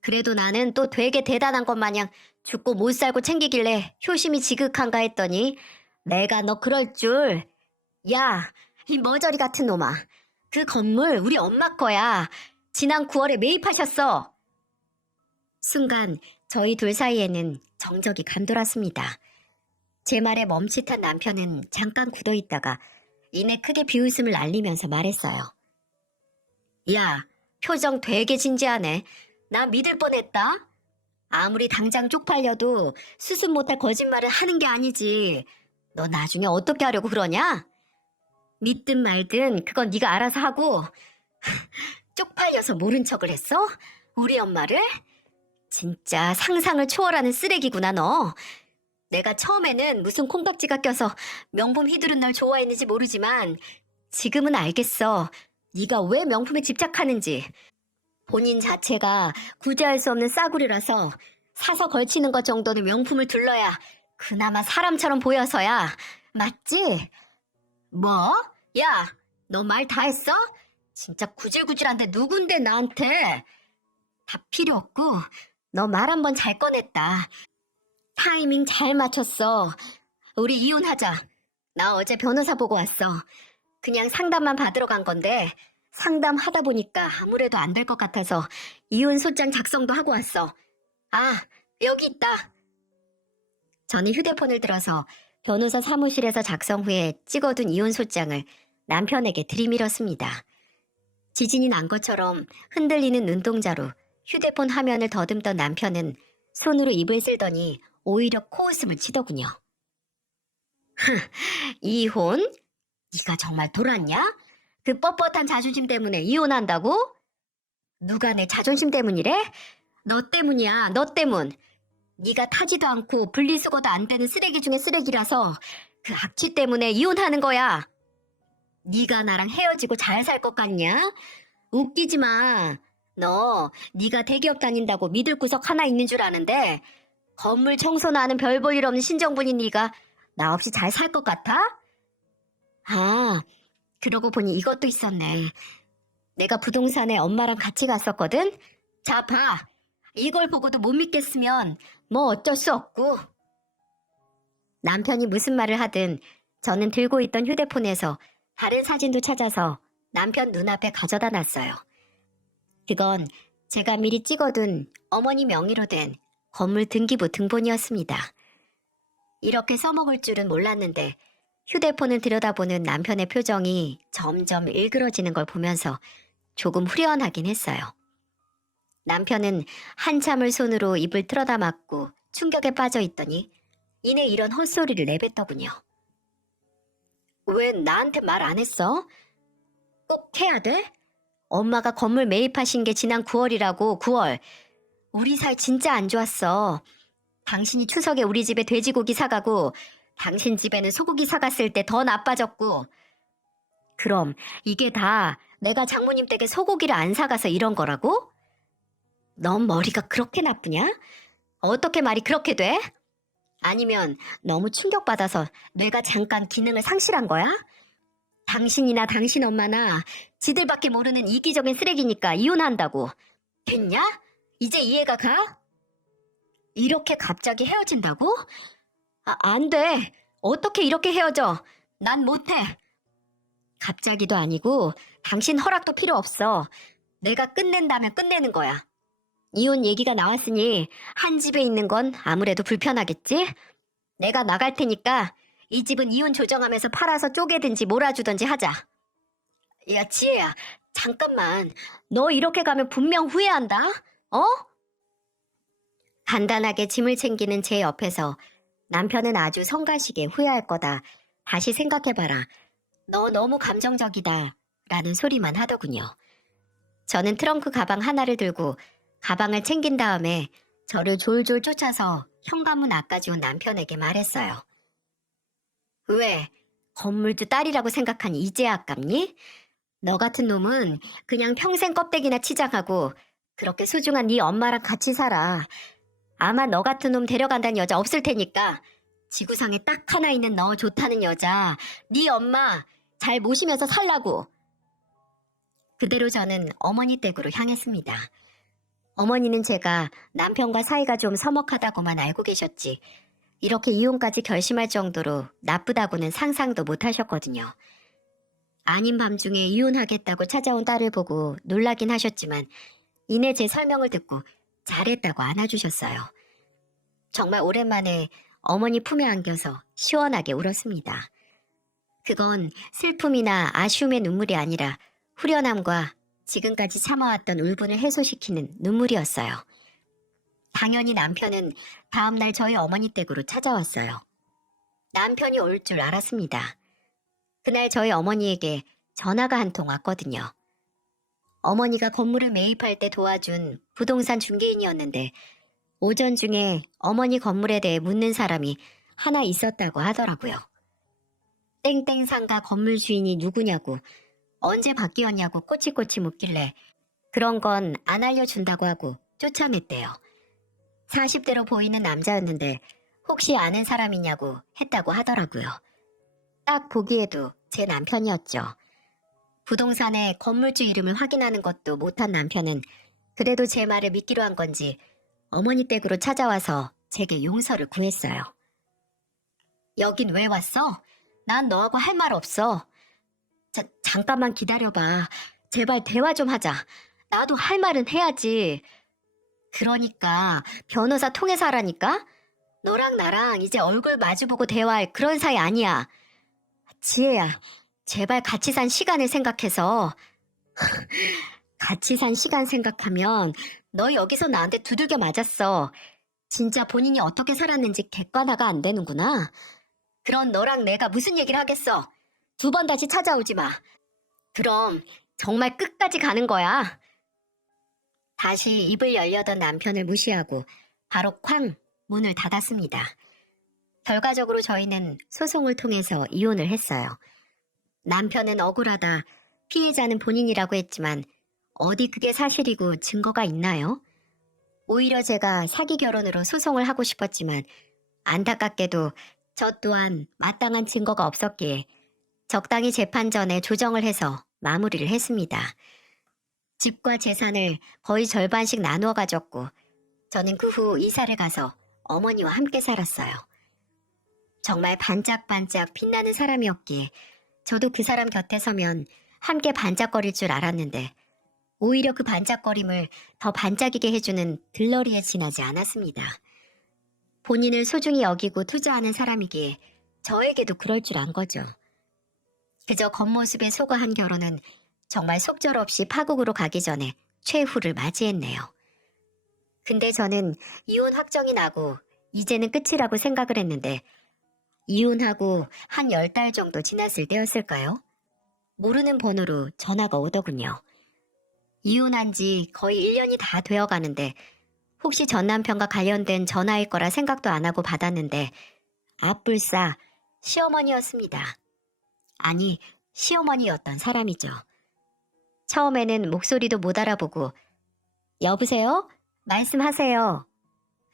그래도 나는 또 되게 대단한 것 마냥 죽고 못 살고 챙기길래 효심이 지극한가 했더니 내가 너 그럴 줄. 야, 이 머저리 같은 놈아. 그 건물 우리 엄마 거야. 지난 9월에 매입하셨어. 순간 저희 둘 사이에는 정적이 감돌았습니다. 제 말에 멈칫한 남편은 잠깐 굳어있다가 이내 크게 비웃음을 날리면서 말했어요. 야, 표정 되게 진지하네. 나 믿을 뻔했다. 아무리 당장 쪽팔려도 수습 못할 거짓말을 하는 게 아니지. 너 나중에 어떻게 하려고 그러냐? 믿든 말든 그건 네가 알아서 하고 쪽팔려서 모른 척을 했어? 우리 엄마를? 진짜 상상을 초월하는 쓰레기구나 너. 내가 처음에는 무슨 콩깍지가 껴서 명품 휘두른 널 좋아했는지 모르지만 지금은 알겠어. 네가 왜 명품에 집착하는지. 본인 자체가 구제할 수 없는 싸구려라서 사서 걸치는 것 정도는 명품을 둘러야 그나마 사람처럼 보여서야. 맞지? 뭐? 야, 너 말 다 했어? 진짜 구질구질한데 누군데 나한테? 다 필요 없고 너 말 한 번 잘 꺼냈다. 타이밍 잘 맞췄어. 우리 이혼하자. 나 어제 변호사 보고 왔어. 그냥 상담만 받으러 간 건데 상담하다 보니까 아무래도 안 될 것 같아서 이혼 소장 작성도 하고 왔어. 아, 여기 있다. 저는 휴대폰을 들어서 변호사 사무실에서 작성 후에 찍어둔 이혼 소장을 남편에게 들이밀었습니다. 지진이 난 것처럼 흔들리는 눈동자로 휴대폰 화면을 더듬던 남편은 손으로 입을 쓸더니 오히려 코웃음을 치더군요. 이혼? 네가 정말 돌았냐? 그 뻣뻣한 자존심 때문에 이혼한다고? 누가 내 자존심 때문이래? 너 때문이야, 너 때문. 네가 타지도 않고 분리수거도 안 되는 쓰레기 중에 쓰레기라서 그 악취 때문에 이혼하는 거야. 네가 나랑 헤어지고 잘 살 것 같냐? 웃기지 마. 너 네가 대기업 다닌다고 믿을 구석 하나 있는 줄 아는데 건물 청소나 하는 별 볼 일 없는 신정분인 네가 나 없이 잘 살 것 같아? 아, 그러고 보니 이것도 있었네. 내가 부동산에 엄마랑 같이 갔었거든? 자, 봐. 이걸 보고도 못 믿겠으면 뭐 어쩔 수 없고. 남편이 무슨 말을 하든 저는 들고 있던 휴대폰에서 다른 사진도 찾아서 남편 눈앞에 가져다 놨어요. 그건 제가 미리 찍어둔 어머니 명의로 된 건물 등기부 등본이었습니다. 이렇게 써먹을 줄은 몰랐는데 휴대폰을 들여다보는 남편의 표정이 점점 일그러지는 걸 보면서 조금 후련하긴 했어요. 남편은 한참을 손으로 입을 틀어다 맞고 충격에 빠져 있더니 이내 이런 헛소리를 내뱉더군요. 왜 나한테 말 안 했어? 꼭 해야 돼? 엄마가 건물 매입하신 게 지난 9월이라고, 9월. 우리 사이 진짜 안 좋았어. 당신이 추석에 우리 집에 돼지고기 사가고 당신 집에는 소고기 사갔을 때 더 나빠졌고. 그럼 이게 다 내가 장모님 댁에 소고기를 안 사가서 이런 거라고? 넌 머리가 그렇게 나쁘냐? 어떻게 말이 그렇게 돼? 아니면 너무 충격받아서 뇌가 잠깐 기능을 상실한 거야? 당신이나 당신 엄마나 지들밖에 모르는 이기적인 쓰레기니까 이혼한다고. 됐냐? 이제 이해가 가? 이렇게 갑자기 헤어진다고? 안 돼. 어떻게 이렇게 헤어져? 난 못해. 갑자기도 아니고 당신 허락도 필요 없어. 내가 끝낸다면 끝내는 거야. 이혼 얘기가 나왔으니 한 집에 있는 건 아무래도 불편하겠지? 내가 나갈 테니까 이 집은 이혼 조정하면서 팔아서 쪼개든지 몰아주든지 하자. 야, 지혜야, 잠깐만. 너 이렇게 가면 분명 후회한다. 어? 간단하게 짐을 챙기는 제 옆에서 남편은 아주 성가시게 후회할 거다. 다시 생각해봐라. 너 너무 감정적이다. 라는 소리만 하더군요. 저는 트렁크 가방 하나를 들고 가방을 챙긴 다음에 저를 졸졸 쫓아서 현관문 앞까지 온 남편에게 말했어요. 왜? 건물주 딸이라고 생각하니 이제야 아깝니? 너 같은 놈은 그냥 평생 껍데기나 치장하고 그렇게 소중한 네 엄마랑 같이 살아. 아마 너 같은 놈 데려간다는 여자 없을 테니까 지구상에 딱 하나 있는 너 좋다는 여자, 네 엄마 잘 모시면서 살라고. 그대로 저는 어머니 댁으로 향했습니다. 어머니는 제가 남편과 사이가 좀 서먹하다고만 알고 계셨지 이렇게 이혼까지 결심할 정도로 나쁘다고는 상상도 못 하셨거든요. 아닌 밤중에 이혼하겠다고 찾아온 딸을 보고 놀라긴 하셨지만 이내 제 설명을 듣고 잘했다고 안아주셨어요. 정말 오랜만에 어머니 품에 안겨서 시원하게 울었습니다. 그건 슬픔이나 아쉬움의 눈물이 아니라 후련함과 지금까지 참아왔던 울분을 해소시키는 눈물이었어요. 당연히 남편은 다음날 저희 어머니 댁으로 찾아왔어요. 남편이 올 줄 알았습니다. 그날 저희 어머니에게 전화가 한 통 왔거든요. 어머니가 건물을 매입할 때 도와준 부동산 중개인이었는데 오전 중에 어머니 건물에 대해 묻는 사람이 하나 있었다고 하더라고요. 땡땡 상가 건물 주인이 누구냐고 언제 바뀌었냐고 꼬치꼬치 묻길래 그런 건 안 알려준다고 하고 쫓아냈대요. 40대로 보이는 남자였는데 혹시 아는 사람이냐고 했다고 하더라고요. 딱 보기에도 제 남편이었죠. 부동산에 건물주 이름을 확인하는 것도 못한 남편은 그래도 제 말을 믿기로 한 건지 어머니 댁으로 찾아와서 제게 용서를 구했어요. 여긴 왜 왔어? 난 너하고 할 말 없어. 잠깐만 기다려봐. 제발 대화 좀 하자. 나도 할 말은 해야지. 그러니까 변호사 통해서 하라니까? 너랑 나랑 이제 얼굴 마주보고 대화할 그런 사이 아니야. 지혜야, 제발 같이 산 시간을 생각해서. 같이 산 시간 생각하면 너 여기서 나한테 두들겨 맞았어. 진짜 본인이 어떻게 살았는지 객관화가 안 되는구나. 그런 너랑 내가 무슨 얘기를 하겠어. 2번 다시 찾아오지 마. 그럼 정말 끝까지 가는 거야. 다시 입을 열려던 남편을 무시하고 바로 쾅 문을 닫았습니다. 결과적으로 저희는 소송을 통해서 이혼을 했어요. 남편은 억울하다, 피해자는 본인이라고 했지만 어디 그게 사실이고 증거가 있나요? 오히려 제가 사기 결혼으로 소송을 하고 싶었지만 안타깝게도 저 또한 마땅한 증거가 없었기에 적당히 재판 전에 조정을 해서 마무리를 했습니다. 집과 재산을 거의 절반씩 나누어 가졌고 저는 그 후 이사를 가서 어머니와 함께 살았어요. 정말 반짝반짝 빛나는 사람이었기에 저도 그 사람 곁에 서면 함께 반짝거릴 줄 알았는데 오히려 그 반짝거림을 더 반짝이게 해주는 들러리에 지나지 않았습니다. 본인을 소중히 여기고 투자하는 사람이기에 저에게도 그럴 줄 안 거죠. 그저 겉모습에 속아한 결혼은 정말 속절없이 파국으로 가기 전에 최후를 맞이했네요. 근데 저는 이혼 확정이 나고 이제는 끝이라고 생각을 했는데 이혼하고 한 10달 정도 지났을 때였을까요? 모르는 번호로 전화가 오더군요. 이혼한 지 거의 1년이 다 되어 가는데 혹시 전 남편과 관련된 전화일 거라 생각도 안 하고 받았는데 앞불싸 시어머니였습니다. 아니, 시어머니였던 사람이죠. 처음에는 목소리도 못 알아보고 여보세요? 말씀하세요.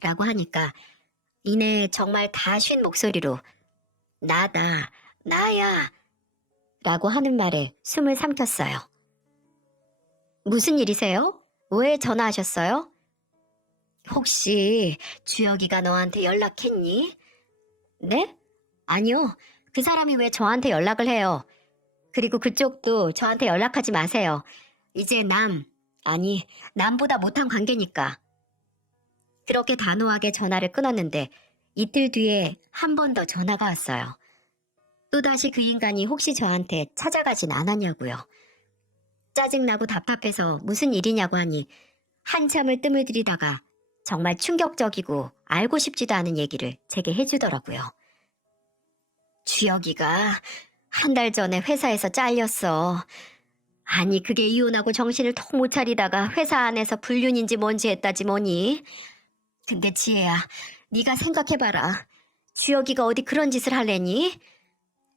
라고 하니까 이내 정말 다 쉰 목소리로 나다, 나야 라고 하는 말에 숨을 삼켰어요. 무슨 일이세요? 왜 전화하셨어요? 혹시 주혁이가 너한테 연락했니? 네? 아니요. 그 사람이 왜 저한테 연락을 해요? 그리고 그쪽도 저한테 연락하지 마세요. 이제 남보다 못한 관계니까. 그렇게 단호하게 전화를 끊었는데 이틀 뒤에 한 번 더 전화가 왔어요. 또다시 그 인간이 혹시 저한테 찾아가진 않았냐고요. 짜증나고 답답해서 무슨 일이냐고 하니 한참을 뜸을 들이다가 정말 충격적이고 알고 싶지도 않은 얘기를 제게 해주더라고요. 주혁이가 한 달 전에 회사에서 잘렸어. 아니 그게 이혼하고 정신을 통 못 차리다가 회사 안에서 불륜인지 뭔지 했다지 뭐니. 근데 지혜야, 네가 생각해봐라. 주혁이가 어디 그런 짓을 할래니?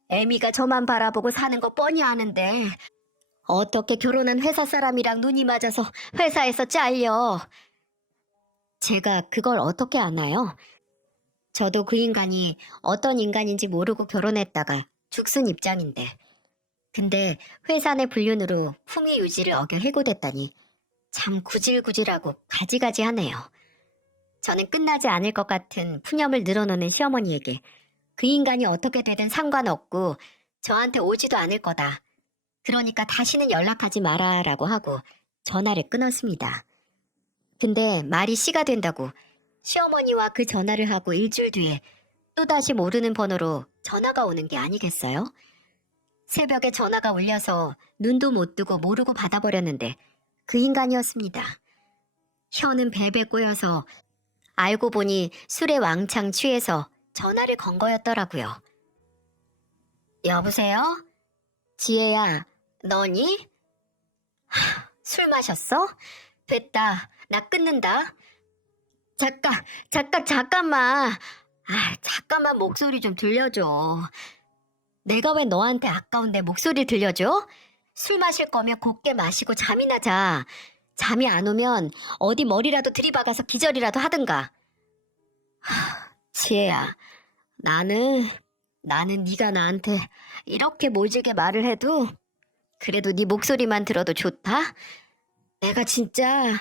애미가 저만 바라보고 사는 거 뻔히 아는데 어떻게 결혼한 회사 사람이랑 눈이 맞아서 회사에서 잘려. 제가 그걸 어떻게 아나요? 저도 그 인간이 어떤 인간인지 모르고 결혼했다가 죽순 입장인데. 근데 회사 내 불륜으로 품위 유지를 어겨 해고됐다니 참 구질구질하고 가지가지 하네요. 저는 끝나지 않을 것 같은 푸념을 늘어놓는 시어머니에게 그 인간이 어떻게 되든 상관없고 저한테 오지도 않을 거다. 그러니까 다시는 연락하지 마라 라고 하고 전화를 끊었습니다. 근데 말이 씨가 된다고 시어머니와 그 전화를 하고 일주일 뒤에 또다시 모르는 번호로 전화가 오는 게 아니겠어요? 새벽에 전화가 울려서 눈도 못 뜨고 모르고 받아버렸는데 그 인간이었습니다. 혀는 베베 꼬여서 알고 보니 술에 왕창 취해서 전화를 건 거였더라고요. 여보세요? 지혜야, 너니? 술 마셨어? 됐다. 나 끊는다. 잠깐만. 잠깐만 목소리 좀 들려줘. 내가 왜 너한테 아까운데 목소리 들려줘? 술 마실 거면 곱게 마시고 잠이나 자. 잠이 안 오면 어디 머리라도 들이박아서 기절이라도 하든가. 지혜야, 나는 네가 나한테 이렇게 모질게 말을 해도 그래도 네 목소리만 들어도 좋다? 내가 진짜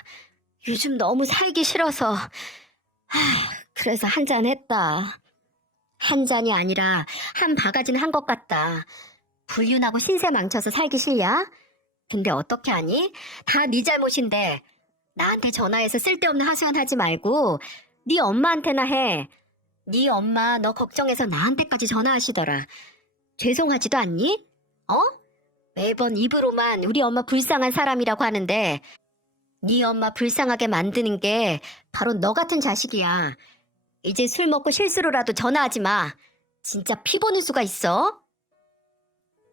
요즘 너무 살기 싫어서 그래서 한 잔 했다. 한 잔이 아니라 한 바가지는 한 것 같다. 불륜하고 신세 망쳐서 살기 싫냐? 근데 어떻게 하니? 다 네 잘못인데 나한테 전화해서 쓸데없는 하소연하지 말고 네 엄마한테나 해. 네 엄마 너 걱정해서 나한테까지 전화하시더라. 죄송하지도 않니? 매번 입으로만 우리 엄마 불쌍한 사람이라고 하는데 네 엄마 불쌍하게 만드는 게 바로 너 같은 자식이야. 이제 술 먹고 실수로라도 전화하지 마. 진짜 피 보는 수가 있어?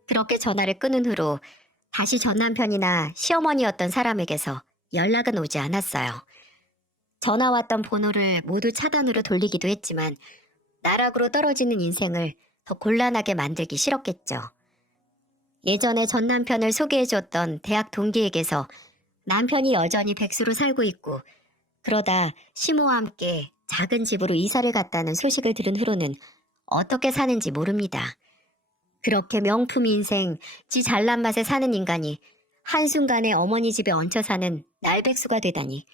그렇게 전화를 끊은 후로 다시 전 남편이나 시어머니였던 사람에게서 연락은 오지 않았어요. 전화 왔던 번호를 모두 차단으로 돌리기도 했지만 나락으로 떨어지는 인생을 더 곤란하게 만들기 싫었겠죠. 예전에 전 남편을 소개해줬던 대학 동기에게서 남편이 여전히 백수로 살고 있고 그러다 시모와 함께 작은 집으로 이사를 갔다는 소식을 들은 후로는 어떻게 사는지 모릅니다. 그렇게 명품 인생, 지 잘난 맛에 사는 인간이 한순간에 어머니 집에 얹혀 사는 날백수가 되다니.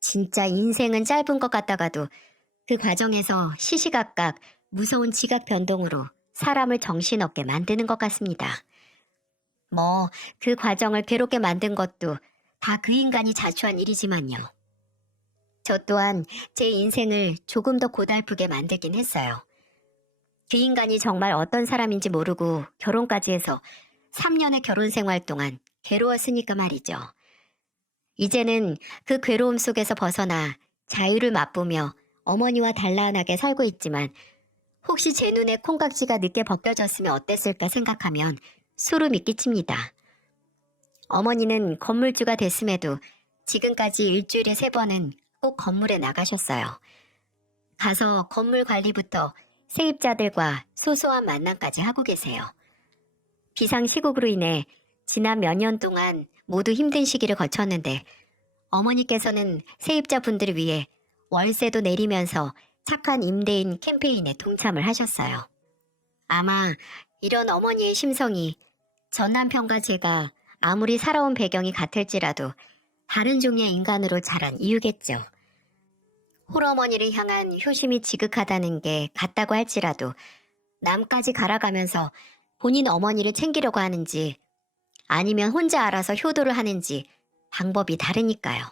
진짜 인생은 짧은 것 같다가도 그 과정에서 시시각각 무서운 지각 변동으로 사람을 정신없게 만드는 것 같습니다. 뭐, 그 과정을 괴롭게 만든 것도 다 그 인간이 자초한 일이지만요. 저 또한 제 인생을 조금 더 고달프게 만들긴 했어요. 그 인간이 정말 어떤 사람인지 모르고 결혼까지 해서 3년의 결혼 생활 동안 괴로웠으니까 말이죠. 이제는 그 괴로움 속에서 벗어나 자유를 맛보며 어머니와 단란하게 살고 있지만 혹시 제 눈에 콩깍지가 늦게 벗겨졌으면 어땠을까 생각하면 소름이 끼칩니다. 어머니는 건물주가 됐음에도 지금까지 일주일에 3번은 꼭 건물에 나가셨어요. 가서 건물 관리부터 세입자들과 소소한 만남까지 하고 계세요. 비상시국으로 인해 지난 몇 년 동안 모두 힘든 시기를 거쳤는데 어머니께서는 세입자분들을 위해 월세도 내리면서 착한 임대인 캠페인에 동참을 하셨어요. 아마 이런 어머니의 심성이 전 남편과 제가 아무리 살아온 배경이 같을지라도 다른 종류의 인간으로 자란 이유겠죠. 홀어머니를 향한 효심이 지극하다는 게 같다고 할지라도 남까지 갈아가면서 본인 어머니를 챙기려고 하는지 아니면 혼자 알아서 효도를 하는지 방법이 다르니까요.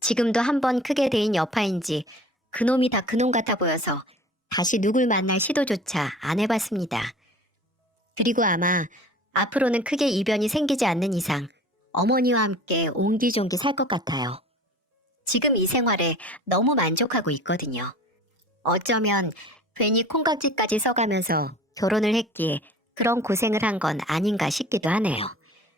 지금도 한번 크게 데인 여파인지 그놈이 다 그놈 같아 보여서 다시 누굴 만날 시도조차 안 해봤습니다. 그리고 아마 앞으로는 크게 이변이 생기지 않는 이상 어머니와 함께 옹기종기 살 것 같아요. 지금 이 생활에 너무 만족하고 있거든요. 어쩌면 괜히 콩깍지까지 써가면서 결혼을 했기에 그런 고생을 한 건 아닌가 싶기도 하네요.